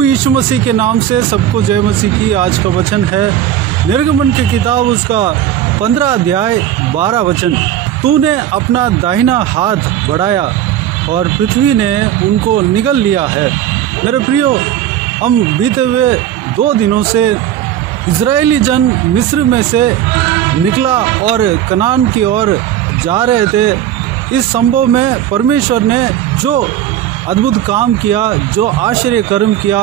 प्रभु यीशु मसीह के नाम से सबको जय मसीह की। आज का वचन है निर्गमन की किताब उसका 15 अध्याय 12 वचन। तूने अपना दाहिना हाथ बढ़ाया और पृथ्वी ने उनको निगल लिया है। मेरे प्रियो, हम बीते हुए 2 दिनों से इजरायली जन मिस्र में से निकला और कनान की ओर जा रहे थे। इस संभव में परमेश्वर ने जो अद्भुत काम किया, जो आश्चर्य कर्म किया,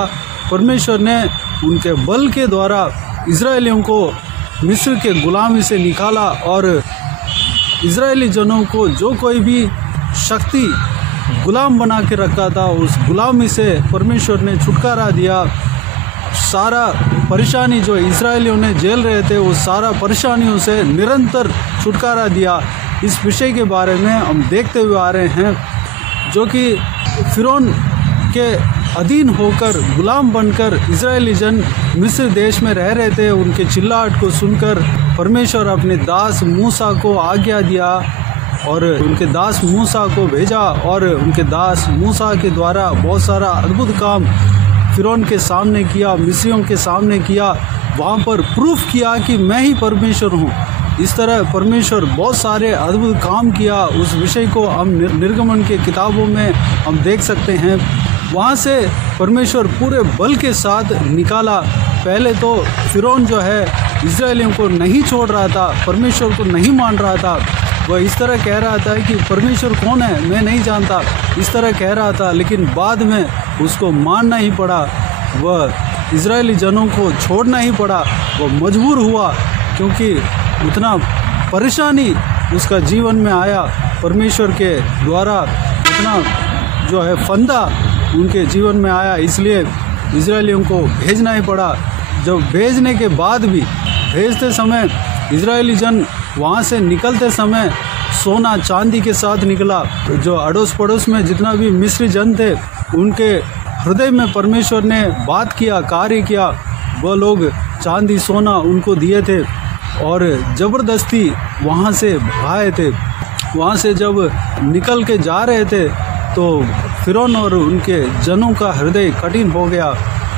परमेश्वर ने उनके बल के द्वारा इजरायलियों को मिस्र के गुलामी से निकाला और इजरायली जनों को जो कोई भी शक्ति गुलाम बना के रखा था उस गुलामी से परमेश्वर ने छुटकारा दिया। सारा परेशानी जो इजरायलियों ने झेल रहे थे उस सारा परेशानियों से निरंतर छुटकारा दिया। इस विषय के बारे में हम देखते हुए आ रहे हैं, जो कि फिरौन के अधीन होकर गुलाम बनकर इजरायली जन मिस्र देश में रह रहे थे। उनके चिल्लाहट को सुनकर परमेश्वर अपने दास मूसा को आज्ञा दिया और उनके दास मूसा को भेजा और उनके दास मूसा के द्वारा बहुत सारा अद्भुत काम फिरौन के सामने किया, मिस्रियों के सामने किया। वहाँ पर प्रूफ किया कि मैं ही परमेश्वर हूँ। इस तरह परमेश्वर बहुत सारे अद्भुत काम किया। उस विषय को हम निर्गमन के किताबों में हम देख सकते हैं। वहाँ से परमेश्वर पूरे बल के साथ निकाला। पहले तो फिरौन जो है इजरायलियों को नहीं छोड़ रहा था, परमेश्वर को नहीं मान रहा था। वह इस तरह कह रहा था कि परमेश्वर कौन है मैं नहीं जानता, इस तरह कह रहा था। लेकिन बाद में उसको मानना ही पड़ा, वह इजरायली जनों को छोड़ना ही पड़ा। वह मजबूर हुआ क्योंकि उतना परेशानी उसका जीवन में आया। परमेश्वर के द्वारा उतना जो है फंदा उनके जीवन में आया, इसलिए इजरायलियों को भेजना ही पड़ा। जब भेजने के बाद भी भेजते समय इजरायली जन वहाँ से निकलते समय सोना चांदी के साथ निकला। जो अड़ोस पड़ोस में जितना भी मिस्री जन थे उनके हृदय में परमेश्वर ने बात किया, कार्य किया। वह लोग चांदी सोना उनको दिए थे और ज़बरदस्ती वहाँ से भाए थे। वहाँ से जब निकल के जा रहे थे तो फिरौन और उनके जनों का हृदय कठिन हो गया।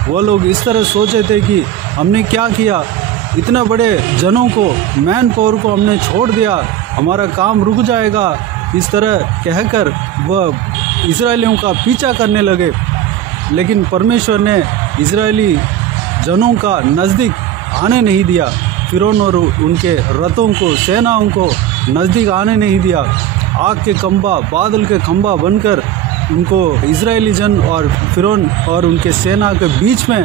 वह लोग इस तरह सोचे थे कि हमने क्या किया, इतना बड़े जनों को, मैन पावर को हमने छोड़ दिया, हमारा काम रुक जाएगा। इस तरह कहकर वह इजरायलियों का पीछा करने लगे। लेकिन परमेश्वर ने इजरायली जनों का नज़दीक आने नहीं दिया। फिरौन और उनके रथों को, सेनाओं को नज़दीक आने नहीं दिया। आग के खंभा, बादल के खंभा बनकर उनको इजरायली जन और फिरौन और उनके सेना के बीच में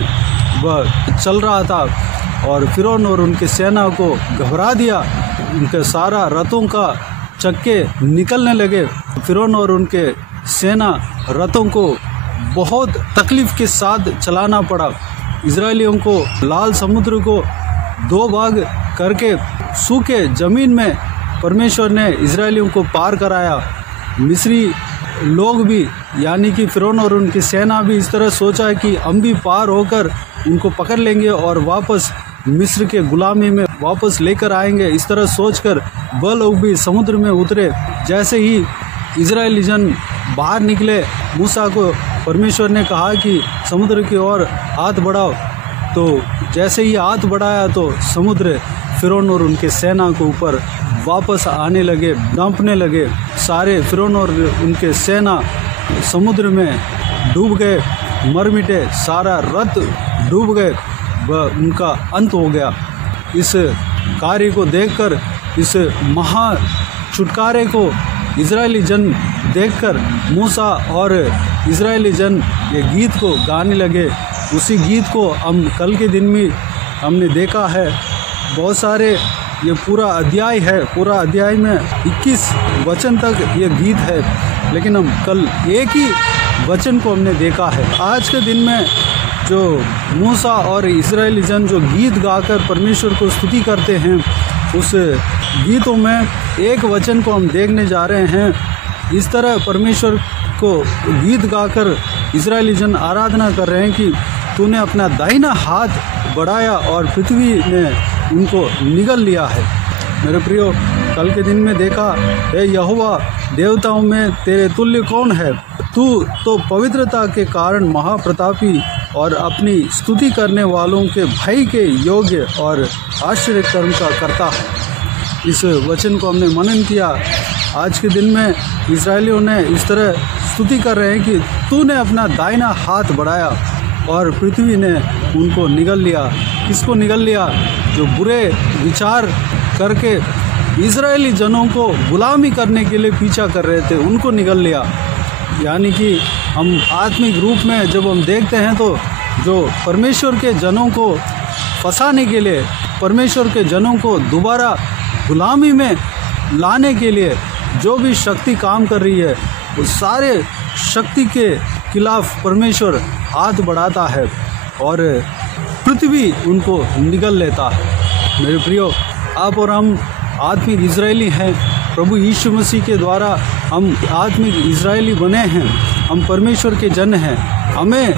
वह चल रहा था और फिरौन और उनके सेना को घबरा दिया। उनके सारा रथों का चक्के निकलने लगे। फिरौन और उनके सेना रथों को बहुत तकलीफ़ के साथ चलाना पड़ा। इजरायलियों को लाल समुद्र को 2 भाग करके सूखे ज़मीन में परमेश्वर ने इजरायलियों को पार कराया। मिस्री लोग भी, यानी कि फिरौन और उनकी सेना भी इस तरह सोचा कि हम भी पार होकर उनको पकड़ लेंगे और वापस मिस्र के गुलामी में वापस लेकर आएंगे। इस तरह सोचकर वह लोग भी समुद्र में उतरे। जैसे ही इजरायली जन बाहर निकले, मूसा को परमेश्वर ने कहा कि समुद्र की ओर हाथ बढ़ाओ। तो जैसे ही हाथ बढ़ाया तो समुद्र फिरौन और उनके सेना के ऊपर वापस आने लगे, डंपने लगे। सारे फिरौन और उनके सेना समुद्र में डूब गए, मर मिटे। सारा रथ डूब गए, वह उनका अंत हो गया। इस कार्य को देखकर, इस महा छुटकारे को इजरायली जन देखकर मूसा और इजरायली जन ये गीत को गाने लगे। उसी गीत को हम कल के दिन में हमने देखा है। बहुत सारे ये पूरा अध्याय है, पूरा अध्याय में 21 वचन तक ये गीत है, लेकिन हम कल एक ही वचन को हमने देखा है। आज के दिन में जो मूसा और इजरायली जन जो गीत गाकर परमेश्वर को स्तुति करते हैं, उस गीतों में एक वचन को हम देखने जा रहे हैं। इस तरह परमेश्वर को गीत गाकर इजरायली जन आराधना कर रहे हैं कि तूने अपना दाहिना हाथ बढ़ाया और पृथ्वी ने उनको निगल लिया है। मेरे प्रियो, कल के दिन में देखा, हे यहोवा, देवताओं में तेरे तुल्य कौन है? तू तो पवित्रता के कारण महाप्रतापी और अपनी स्तुति करने वालों के भय के योग्य और आश्चर्य कर्म का करता है। इस वचन को हमने मनन किया। आज के दिन में इस्राएलियों ने इस तरह स्तुति कर रहे हैं कि तूने अपना दाहिना हाथ बढ़ाया और पृथ्वी ने उनको निगल लिया। किसको निगल लिया? जो बुरे विचार करके इजरायली जनों को गुलामी करने के लिए पीछा कर रहे थे, उनको निगल लिया। यानी कि हम आत्मिक रूप में जब हम देखते हैं तो जो परमेश्वर के जनों को फंसाने के लिए, परमेश्वर के जनों को दोबारा गुलामी में लाने के लिए जो भी शक्ति काम कर रही है, वो सारे शक्ति के खिलाफ परमेश्वर हाथ बढ़ाता है और पृथ्वी उनको निगल लेता है। मेरे प्रियो, आप और हम आत्मिक इजरायली हैं। प्रभु यीशु मसीह के द्वारा हम आत्मिक इजरायली बने हैं। हम परमेश्वर के जन हैं। हमें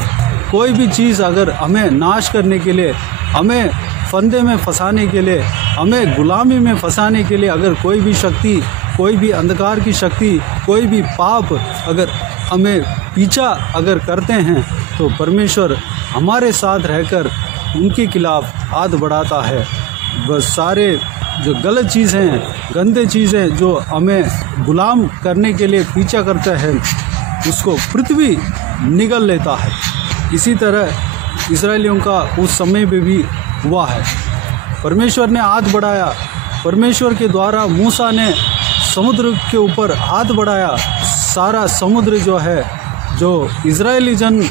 कोई भी चीज़ अगर हमें नाश करने के लिए, हमें फंदे में फंसाने के लिए, हमें गुलामी में फंसाने के लिए अगर कोई भी शक्ति, कोई भी अंधकार की शक्ति, कोई भी पाप अगर हमें पीछा अगर करते हैं, तो परमेश्वर हमारे साथ रहकर उनके खिलाफ हाथ बढ़ाता है। बस सारे जो गलत चीज़ हैं, गंदे चीज़ें जो हमें गुलाम करने के लिए पीछा करते हैं, उसको पृथ्वी निगल लेता है। इसी तरह इस्राएलियों का उस समय पे भी हुआ है। परमेश्वर ने हाथ बढ़ाया। परमेश्वर के द्वारा मूसा ने समुद्र के ऊपर हाथ बढ़ाया। सारा समुद्र जो है, जो इजरायली जन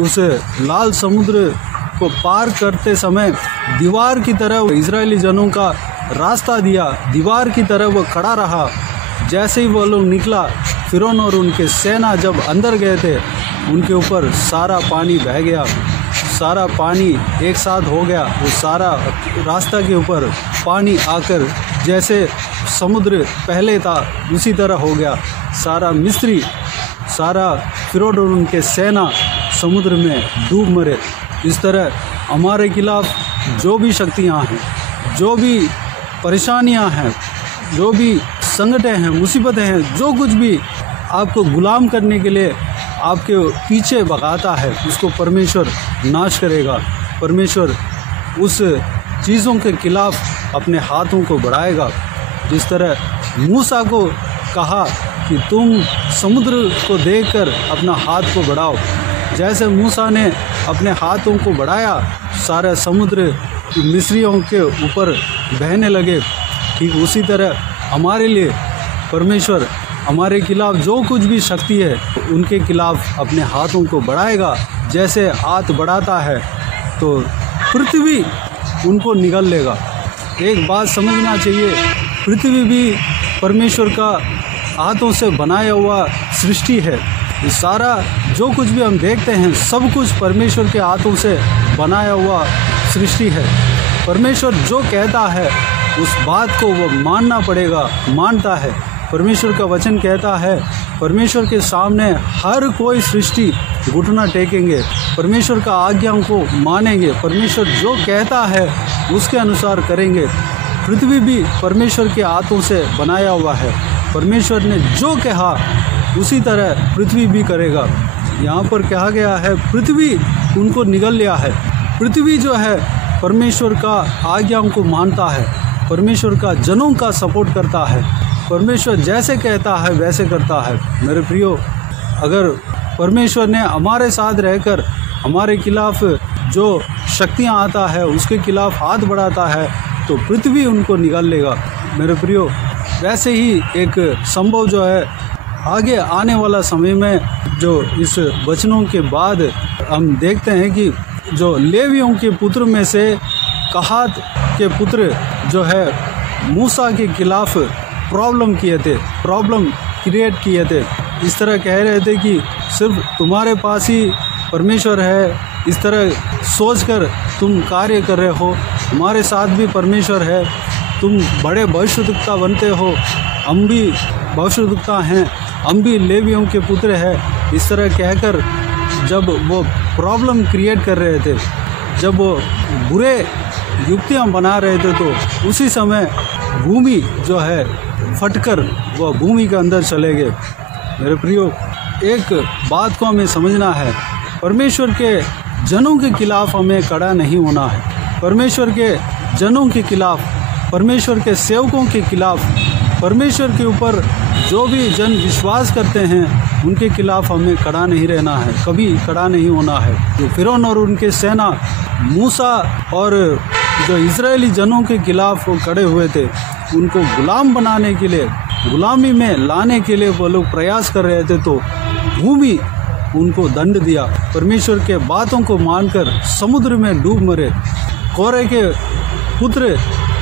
उस लाल समुद्र को पार करते समय दीवार की तरह इजरायली जनों का रास्ता दिया, दीवार की तरह वो खड़ा रहा। जैसे ही वो लोग निकला, फिरौन और उनके सेना जब अंदर गए थे, उनके ऊपर सारा पानी बह गया, सारा पानी एक साथ हो गया। वो सारा रास्ता के ऊपर पानी आकर जैसे समुद्र पहले था उसी तरह हो गया। सारा मिस्री, सारा फिरौन और उनके सेना समुद्र में डूब मरे। इस तरह हमारे खिलाफ जो भी शक्तियाँ हैं, जो भी परेशानियां हैं, जो भी संकटें हैं, मुसीबतें हैं, जो कुछ भी आपको गुलाम करने के लिए आपके पीछे भगाता है, उसको परमेश्वर नाश करेगा। परमेश्वर उस चीज़ों के खिलाफ अपने हाथों को बढ़ाएगा। जिस तरह मूसा को कहा कि तुम समुद्र को देखकर अपना हाथ को बढ़ाओ, जैसे मूसा ने अपने हाथों को बढ़ाया, सारा समुद्र मिस्रियों के ऊपर बहने लगे। ठीक उसी तरह हमारे लिए परमेश्वर हमारे खिलाफ जो कुछ भी शक्ति है, उनके खिलाफ अपने हाथों को बढ़ाएगा। जैसे हाथ बढ़ाता है तो पृथ्वी उनको निगल लेगा। एक बात समझना चाहिए, पृथ्वी भी परमेश्वर का हाथों से बनाया हुआ सृष्टि है। ये सारा जो कुछ भी हम देखते हैं, सब कुछ परमेश्वर के हाथों से बनाया हुआ सृष्टि है। परमेश्वर जो कहता है उस बात को वो मानना पड़ेगा, मानता है। परमेश्वर का वचन कहता है, परमेश्वर के सामने हर कोई सृष्टि घुटना टेकेंगे, परमेश्वर का आज्ञाओं को मानेंगे, परमेश्वर जो कहता है उसके अनुसार करेंगे। पृथ्वी भी परमेश्वर के हाथों से बनाया हुआ है। परमेश्वर ने जो कहा उसी तरह पृथ्वी भी करेगा। यहाँ पर कहा गया है पृथ्वी उनको निगल लिया है। पृथ्वी जो है परमेश्वर का आज्ञाओं को मानता है, परमेश्वर का जनों का सपोर्ट करता है, परमेश्वर जैसे कहता है वैसे करता है। मेरे प्रियो, अगर परमेश्वर ने हमारे साथ रहकर हमारे खिलाफ जो शक्तियाँ आता है उसके खिलाफ हाथ बढ़ाता है तो पृथ्वी उनको निगल लेगा। मेरे प्रियो, वैसे ही एक संभव जो है आगे आने वाला समय में, जो इस वचनों के बाद हम देखते हैं कि जो लेवियों के पुत्र में से कहात के पुत्र जो है मूसा के खिलाफ प्रॉब्लम क्रिएट किए थे। इस तरह कह रहे थे कि सिर्फ तुम्हारे पास ही परमेश्वर है, इस तरह सोचकर तुम कार्य कर रहे हो, हमारे साथ भी परमेश्वर है, तुम बड़े भविष्यद्वक्ता बनते हो, हम भी भविष्यद्वक्ता हैं, हम भी लेवियों के पुत्र हैं। इस तरह कहकर जब वो प्रॉब्लम क्रिएट कर रहे थे, जब वो बुरे युक्तियाँ बना रहे थे, तो उसी समय भूमि जो है फटकर वह भूमि के अंदर चले गए। मेरे प्रियो, एक बात को हमें समझना है, परमेश्वर के जनों के खिलाफ हमें खड़ा नहीं होना है। परमेश्वर के जनों के खिलाफ, परमेश्वर के सेवकों के खिलाफ, परमेश्वर के ऊपर जो भी जन विश्वास करते हैं उनके खिलाफ हमें खड़ा नहीं रहना है, कभी खड़ा नहीं होना है। जो फिरौन और उनके सेना मूसा और जो इजरायली जनों के खिलाफ वो खड़े हुए थे, उनको गुलाम बनाने के लिए, गुलामी में लाने के लिए वो लोग प्रयास कर रहे थे, तो भूमि उनको दंड दिया। परमेश्वर के बातों को मानकर समुद्र में डूब मरे। कोरे के पुत्र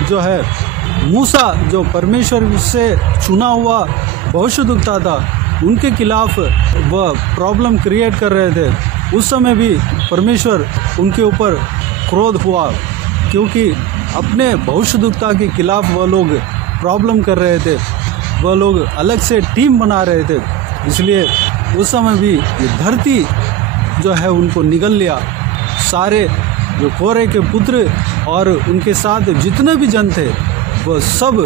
जो है मूसा, जो परमेश्वर से चुना हुआ भविष्यद्वक्ता था, उनके खिलाफ वह प्रॉब्लम क्रिएट कर रहे थे। उस समय भी परमेश्वर उनके ऊपर क्रोध हुआ, क्योंकि अपने भविष्यद्वक्ता के खिलाफ वह लोग प्रॉब्लम कर रहे थे, वह लोग अलग से टीम बना रहे थे। इसलिए उस समय भी ये धरती जो है उनको निगल लिया। सारे जो कोरे के पुत्र और उनके साथ जितने भी जन थे वह सब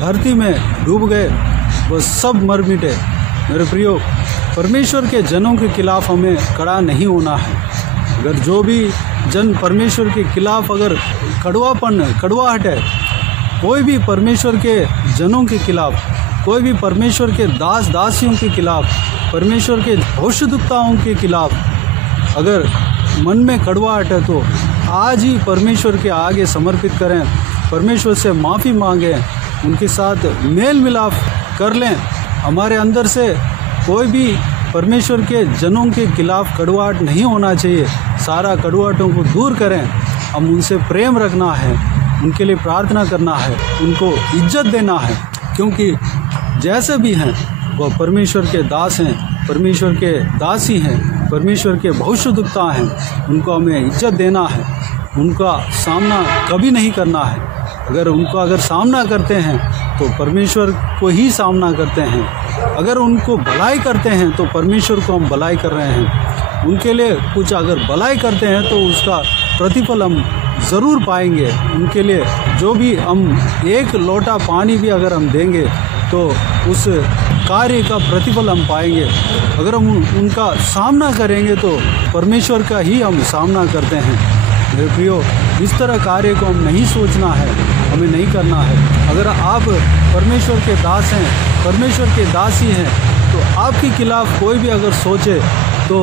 धरती में डूब गए, वह सब मर मिटे। मेरे प्रियो, परमेश्वर के जनों के खिलाफ हमें खड़ा नहीं होना है। अगर जो भी जन परमेश्वर के खिलाफ अगर कड़वाहट है, कोई भी परमेश्वर के जनों के खिलाफ, कोई भी परमेश्वर के दास दासियों के खिलाफ, परमेश्वर के भविष्यद्वक्ताओं के खिलाफ अगर मन में कड़वाहट है, तो आज ही परमेश्वर के आगे समर्पित करें, परमेश्वर से माफ़ी मांगें, उनके साथ मेल मिलाप कर लें। हमारे अंदर से कोई भी परमेश्वर के जनों के खिलाफ कड़वाहट नहीं होना चाहिए। सारा कड़वाहटों को दूर करें, हम उनसे प्रेम रखना है, उनके लिए प्रार्थना करना है, उनको इज्जत देना है, क्योंकि जैसे भी हैं वह परमेश्वर के दास हैं, परमेश्वर के दासी हैं, परमेश्वर के भविष्यद्वक्ता हैं। उनको हमें इज्जत देना है, उनका सामना कभी नहीं करना है। अगर सामना करते हैं तो परमेश्वर को ही सामना करते हैं। अगर उनको भलाई करते हैं तो परमेश्वर को हम भलाई कर रहे हैं। उनके लिए कुछ अगर भलाई करते हैं तो उसका प्रतिफल हम ज़रूर पाएंगे। उनके लिए जो भी हम एक लोटा पानी भी अगर हम देंगे तो उस कार्य का प्रतिफल हम पाएंगे। अगर हम उनका सामना करेंगे तो परमेश्वर का ही हम सामना करते हैं। मेरे प्रियो, इस तरह कार्य को हम नहीं सोचना है, हमें नहीं करना है। अगर आप परमेश्वर के दास हैं, परमेश्वर के दासी हैं, तो आपके खिलाफ कोई भी अगर सोचे तो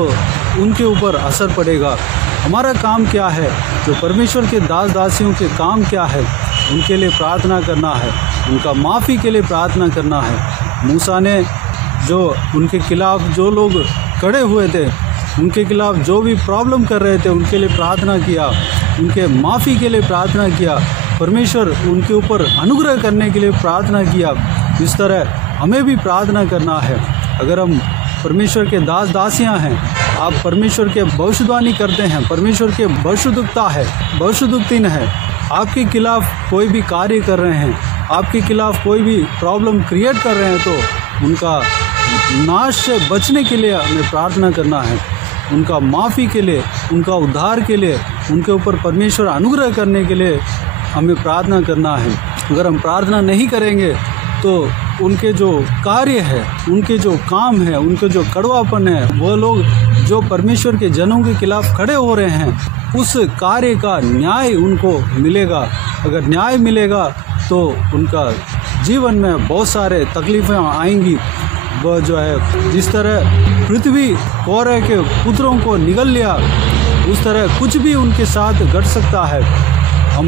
उनके ऊपर असर पड़ेगा। हमारा काम क्या है? जो परमेश्वर के दास दासियों के काम क्या है? उनके लिए प्रार्थना करना है, उनका माफ़ी के लिए प्रार्थना करना है। मूसा ने जो उनके खिलाफ जो लोग खड़े हुए थे, उनके खिलाफ जो भी प्रॉब्लम कर रहे थे, उनके लिए प्रार्थना किया, उनके माफ़ी के लिए प्रार्थना किया, परमेश्वर उनके ऊपर अनुग्रह करने के लिए प्रार्थना किया। इस तरह हमें भी प्रार्थना करना है। अगर हम परमेश्वर के दास दासियां हैं, आप परमेश्वर के भविष्यवाणी करते हैं, परमेश्वर के भविष्यद्वक्ता है, भविष्यद्वक्तिन है, आपके खिलाफ कोई भी कार्य कर रहे हैं, आपके खिलाफ कोई भी प्रॉब्लम क्रिएट कर रहे हैं, तो उनका नाश से बचने के लिए हमें प्रार्थना करना है। उनका माफ़ी के लिए, उनका उद्धार के लिए, उनके ऊपर परमेश्वर अनुग्रह करने के लिए हमें प्रार्थना करना है। अगर हम प्रार्थना नहीं करेंगे तो उनके जो कार्य है, उनके जो काम है, उनके जो कड़वापन है, वो लोग जो परमेश्वर के जनों के खिलाफ खड़े हो रहे हैं, उस कार्य का न्याय उनको मिलेगा। अगर न्याय मिलेगा तो उनका जीवन में बहुत सारे तकलीफ़ें आएंगी। वह जो है जिस तरह पृथ्वी कोरे के पुत्रों को निगल लिया, उस तरह कुछ भी उनके साथ घट सकता है। हम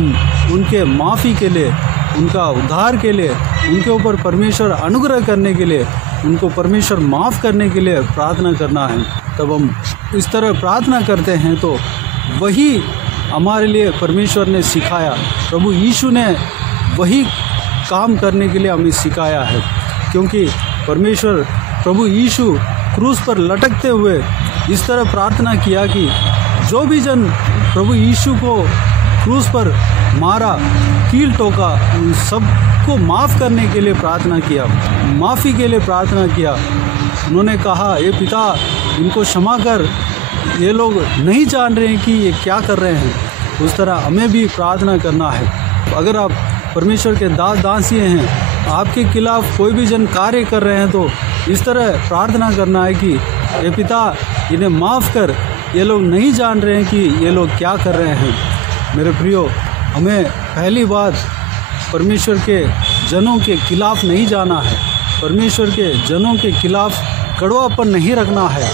उनके माफ़ी के लिए, उनका उद्धार के लिए, उनके ऊपर परमेश्वर अनुग्रह करने के लिए, उनको परमेश्वर माफ़ करने के लिए प्रार्थना करना है। तब हम इस तरह प्रार्थना करते हैं तो वही हमारे लिए परमेश्वर ने सिखाया, प्रभु यीशु ने वही काम करने के लिए हमें सिखाया है। क्योंकि परमेश्वर प्रभु यीशु क्रूस पर लटकते हुए इस तरह प्रार्थना किया कि जो भी जन प्रभु यीशु को क्रूस पर मारा, कील ठोका, उन सबको माफ़ करने के लिए प्रार्थना किया, माफ़ी के लिए प्रार्थना किया। उन्होंने कहा, ये पिता इनको क्षमा कर, ये लोग नहीं जान रहे हैं कि ये क्या कर रहे हैं। उस तरह हमें भी प्रार्थना करना है। अगर आप परमेश्वर के दास दासी हैं, आपके खिलाफ कोई भी जन कार्य कर रहे हैं, तो इस तरह प्रार्थना करना है कि ये पिता इन्हें माफ़ कर, ये लोग नहीं जान रहे हैं कि ये लोग क्या कर रहे हैं। मेरे प्रियो, हमें पहली बात परमेश्वर के जनों के खिलाफ नहीं जाना है, परमेश्वर के जनों के खिलाफ कड़वापन नहीं रखना है,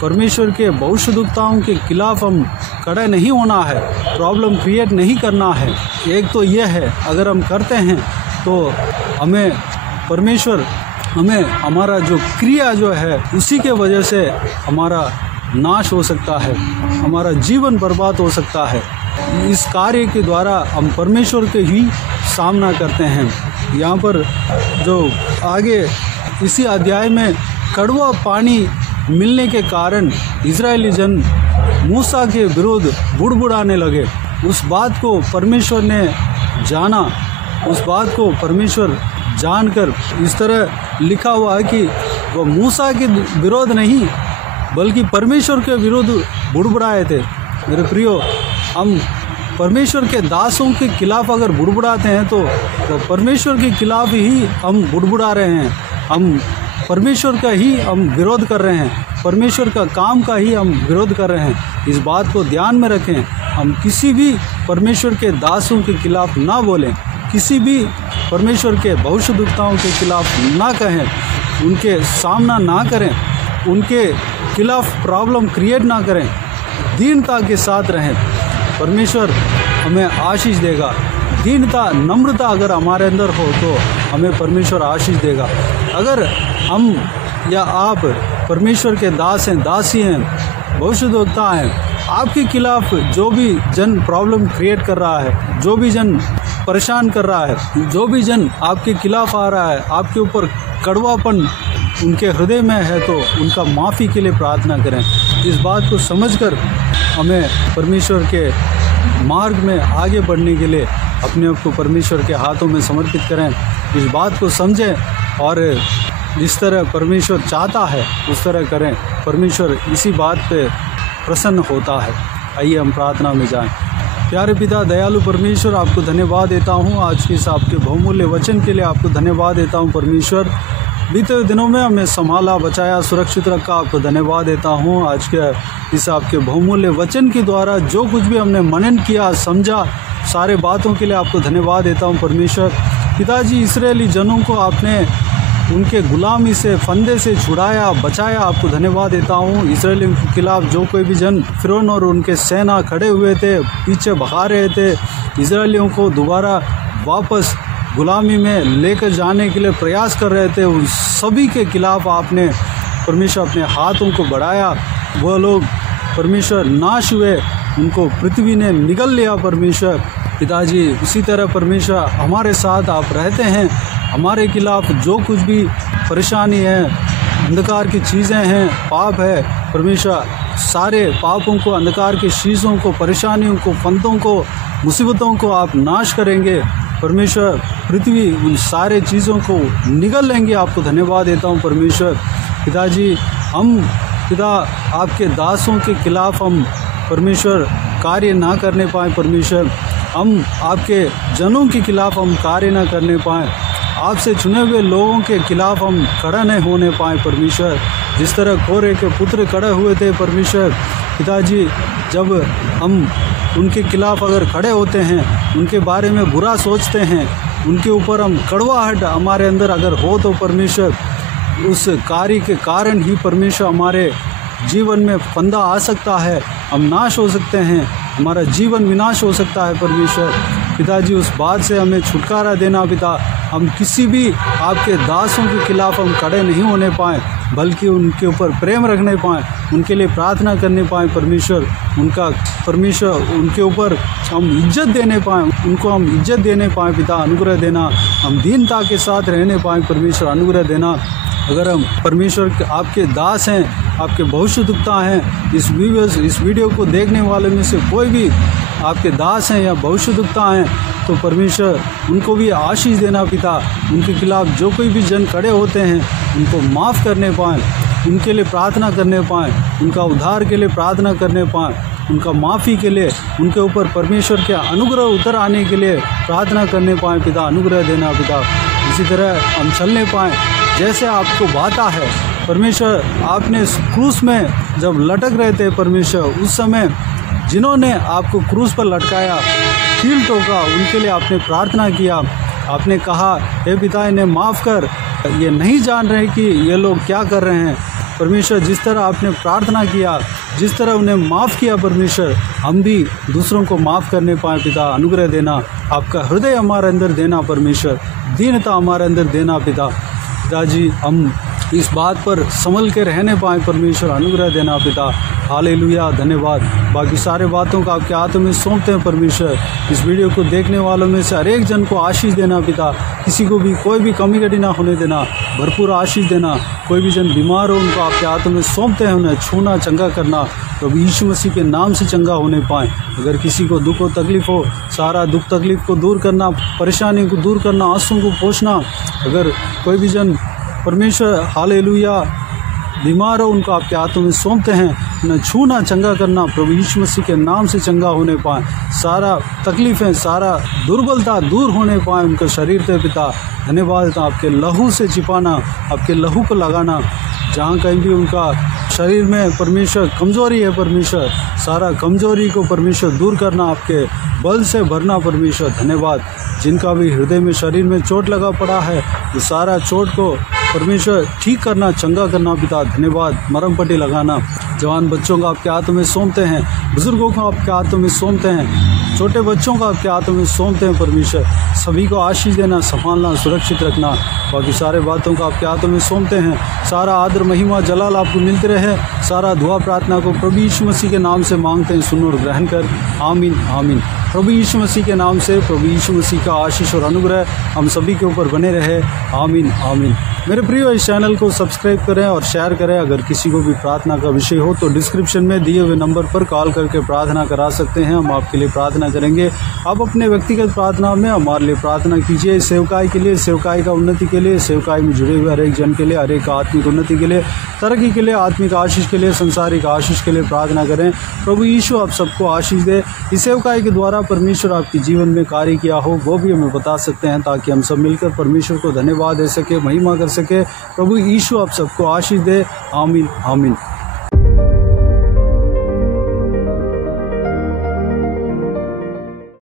परमेश्वर के भविष्यद्वक्ताओं के खिलाफ हम खड़े नहीं होना है, प्रॉब्लम क्रिएट नहीं करना है। एक तो यह है, अगर हम करते हैं तो हमें परमेश्वर हमारा जो क्रिया जो है उसी के वजह से हमारा नाश हो सकता है, हमारा जीवन बर्बाद हो सकता है। इस कार्य के द्वारा हम परमेश्वर के ही सामना करते हैं। यहाँ पर जो आगे इसी अध्याय में कड़वा पानी मिलने के कारण इजरायली जन मूसा के विरुद्ध बुड़बुड़ाने लगे। उस बात को परमेश्वर ने जाना, उस बात को परमेश्वर जानकर इस तरह लिखा हुआ है कि वह मूसा के विरोध नहीं बल्कि परमेश्वर के विरुद्ध बुड़बुड़ाए थे। मेरे प्रियो, हम परमेश्वर के दासों के खिलाफ अगर बुड़बुड़ाते हैं तो परमेश्वर के खिलाफ ही हम बुड़बुड़ा रहे हैं, हम परमेश्वर का ही हम विरोध कर रहे हैं, परमेश्वर का काम का ही हम विरोध कर रहे हैं। इस बात को ध्यान में रखें। हम किसी भी परमेश्वर के दासों के खिलाफ ना बोलें, किसी भी परमेश्वर के भविष्यद्वक्ताओं के खिलाफ ना कहें, उनके सामना ना करें, उनके खिलाफ प्रॉब्लम क्रिएट ना करें, दीनता के साथ रहें। परमेश्वर हमें आशीष देगा। दीनता, नम्रता अगर हमारे अंदर हो तो हमें परमेश्वर आशीष देगा। अगर हम या आप परमेश्वर के दास हैं, दासी हैं, भविष्यद्वक्ता हैं, आपके खिलाफ जो भी जन प्रॉब्लम क्रिएट कर रहा है, जो भी जन परेशान कर रहा है, जो भी जन आपके खिलाफ आ रहा है, आपके ऊपर कड़वापन उनके हृदय में है, तो उनका माफ़ी के लिए प्रार्थना करें। इस बात को समझकर हमें परमेश्वर के मार्ग में आगे बढ़ने के लिए अपने आप को परमेश्वर के हाथों में समर्पित करें। इस बात को समझें और जिस तरह परमेश्वर चाहता है उस तरह करें। परमेश्वर इसी बात पे प्रसन्न होता है। आइए हम प्रार्थना में जाएं। प्यारे पिता, दयालु परमेश्वर, आपको धन्यवाद देता हूँ आज के इस आपके बहुमूल्य वचन के लिए। आपको धन्यवाद देता हूँ परमेश्वर, बीते दिनों में हमें संभाला, बचाया, सुरक्षित रखा। आपको धन्यवाद देता हूँ आज के इस आपके बहुमूल्य वचन के द्वारा जो कुछ भी हमने मनन किया, समझा, सारे बातों के लिए आपको धन्यवाद देता हूँ परमेश्वर। पिताजी, इस्राएली जनों को आपने उनके गुलामी से, फंदे से छुड़ाया, बचाया। आपको धन्यवाद देता हूँ। इस्राएलियों के खिलाफ जो कोई भी जन, फिरौन और उनके सेना खड़े हुए थे, पीछे भगा रहे थे, इस्राएलियों को दोबारा वापस गुलामी में लेकर जाने के लिए प्रयास कर रहे थे, उन सभी के खिलाफ आपने परमेश्वर अपने हाथों को बढ़ाया। वह लोग परमेश्वर नाश हुए, उनको पृथ्वी ने निगल लिया परमेश्वर। पिताजी, उसी तरह परमेश्वर हमारे साथ आप रहते हैं। हमारे खिलाफ जो कुछ भी परेशानी है, अंधकार की चीज़ें हैं, पाप है, परमेश्वर सारे पापों को, अंधकार की चीज़ों को, परेशानियों को, फंदों को, मुसीबतों को आप नाश करेंगे परमेश्वर। पृथ्वी उन सारे चीज़ों को निगल लेंगे। आपको धन्यवाद देता हूँ परमेश्वर। पिताजी, हम पिता आपके दासों के खिलाफ हम परमेश्वर कार्य ना करने पाए परमेश्वर, हम आपके जनों के खिलाफ हम कार्य ना करने पाएँ, आपसे चुने हुए लोगों के खिलाफ हम खड़ा नहीं होने पाए परमेश्वर। जिस तरह कोरे के पुत्र खड़े हुए थे परमेश्वर, पिताजी, जब हम उनके खिलाफ अगर खड़े होते हैं, उनके बारे में बुरा सोचते हैं, उनके ऊपर हम कड़वाहट हमारे अंदर अगर हो तो परमेश्वर उस कार्य के कारण ही परमेश्वर हमारे जीवन में फंदा आ सकता है, हम नाश हो सकते हैं, हमारा जीवन विनाश हो सकता है परमेश्वर। पिताजी, उस बात से हमें छुटकारा देना पिता। हम किसी भी आपके दासों के खिलाफ हम खड़े नहीं होने पाएँ, बल्कि उनके ऊपर प्रेम रखने पाएँ, उनके लिए प्रार्थना करने पाएँ परमेश्वर। उनका परमेश्वर उनके ऊपर हम इज्जत देने पाएँ, उनको हम इज्जत देने पाएँ पिता, अनुग्रह देना। हम दीनता के साथ रहने पाएँ परमेश्वर, अनुग्रह देना। अगर हम परमेश्वर आपके दास हैं, आपके भविष्यद्वक्ता हैं, इस वीडियो को देखने वाले में से कोई भी आपके दास हैं या भविष्यद्वक्ता हैं, तो परमेश्वर उनको भी आशीष देना पिता। उनके खिलाफ जो कोई भी जन खड़े होते हैं उनको माफ़ करने पाएँ, उनके लिए प्रार्थना करने पाएँ, उनका उद्धार के लिए प्रार्थना करने पाएँ, उनका माफ़ी के लिए, उनके ऊपर परमेश्वर के अनुग्रह उतर आने के लिए प्रार्थना करने पाएँ पिता, अनुग्रह देना पिता। इसी तरह हम चलने पाएँ जैसे आपको भाता है। परमेश्वर, आपने क्रूस में जब लटक रहे थे परमेश्वर, उस समय जिन्होंने आपको क्रूस पर लटकाया, कील ठोका, उनके लिए आपने प्रार्थना किया। आपने कहा, हे पिता इन्हें माफ़ कर, ये नहीं जान रहे कि ये लोग क्या कर रहे हैं। परमेश्वर, जिस तरह आपने प्रार्थना किया, जिस तरह उन्हें माफ़ किया परमेश्वर, हम भी दूसरों को माफ़ करने पाएँ पिता। अनुग्रह देना, आपका हृदय हमारे अंदर देना परमेश्वर, दीनता हमारे अंदर देना पिताजी। हम इस बात पर संभल के रहने पाएँ परमेश्वर, अनुग्रह देना पिता। हालेलुया, धन्यवाद। बाकी सारे बातों को आपके हाथों में सौंपते हैं परमेश्वर। इस वीडियो को देखने वालों में से हर एक जन को आशीष देना पिता, किसी को भी कोई भी कमी कटी ना होने देना, भरपूर आशीष देना। कोई भी जन बीमार हो, उनको आपके हाथों में सौंपते हैं, उन्हें छूना, चंगा करना, प्रभु यीशु मसीह के नाम से चंगा होने पाएँ। अगर किसी को दुख हो, तकलीफ़ हो, सारा दुख तकलीफ़ को दूर करना, परेशानी को दूर करना, आंसुओं को पोंछना। अगर कोई भी जन परमेश्वर हालेलुया बीमार हो, उनको आपके हाथों में सौंपते हैं, उन्हें छूना, चंगा करना, प्रभु यीशु मसीह के नाम से चंगा होने पाएँ। सारा तकलीफ़ें, सारा दुर्बलता दूर होने पाएँ उनके शरीर पे पिता। धन्यवाद, आपके लहू से छिपाना, आपके लहू को लगाना, जहाँ कहीं भी उनका शरीर में परमेश्वर कमज़ोरी है परमेश्वर, सारा कमज़ोरी को परमेश्वर दूर करना, आपके बल से भरना परमेश्वर। धन्यवाद। जिनका भी हृदय में, शरीर में चोट लगा पड़ा है, वो सारा चोट को परमेश्वर ठीक करना, चंगा करना पिता। धन्यवाद। मरहम पट्टी लगाना, जवान बच्चों को आपके हाथों में सौंपते हैं, बुजुर्गों को आपके हाथों में सौंपते हैं, छोटे बच्चों को आपके हाथों में सौंपते हैं परमेश्वर। सभी को आशीष देना, संभालना, सुरक्षित रखना, बाकी सारे बातों को आपके हाथों में सौंपते हैं। सारा आदर, महिमा, जलाल आपको मिलते रहे। सारा दुआ प्रार्थना को प्रभु यीशु मसीह के नाम से मांगते हैं, सुनो और ग्रहण कर। आमीन आमीन। प्रभु यीशु मसीह के नाम से प्रभु यीशु मसीह का आशीष और अनुग्रह हम सभी के ऊपर बने रहे। आमीन आमीन। मेरे प्रियो, इस चैनल को सब्सक्राइब करें और शेयर करें। अगर किसी को भी प्रार्थना का विषय हो तो डिस्क्रिप्शन में दिए हुए नंबर पर कॉल करके प्रार्थना करा सकते हैं। हम आपके लिए प्रार्थना करेंगे। आप अपने व्यक्तिगत प्रार्थना में हमारे लिए प्रार्थना कीजिए, सेवकाई के लिए, सेवकाई का उन्नति के लिए, सेवकाई में जुड़े हुए हर एक जन के लिए, हर एक आत्मिक उन्नति के लिए, तरक्की के लिए, आत्मिक आशीष के लिए, संसारिक आशीष के लिए प्रार्थना करें। प्रभु यीशु आप सबको आशीष दे। इस सेवकाई के द्वारा परमेश्वर आपके जीवन में कार्य किया हो वो भी हमें बता सकते हैं, ताकि हम सब मिलकर परमेश्वर को धन्यवाद दे सके, महिमा कर सके। प्रभु यीशु आप सबको आशीष दे। आमीन आमीन।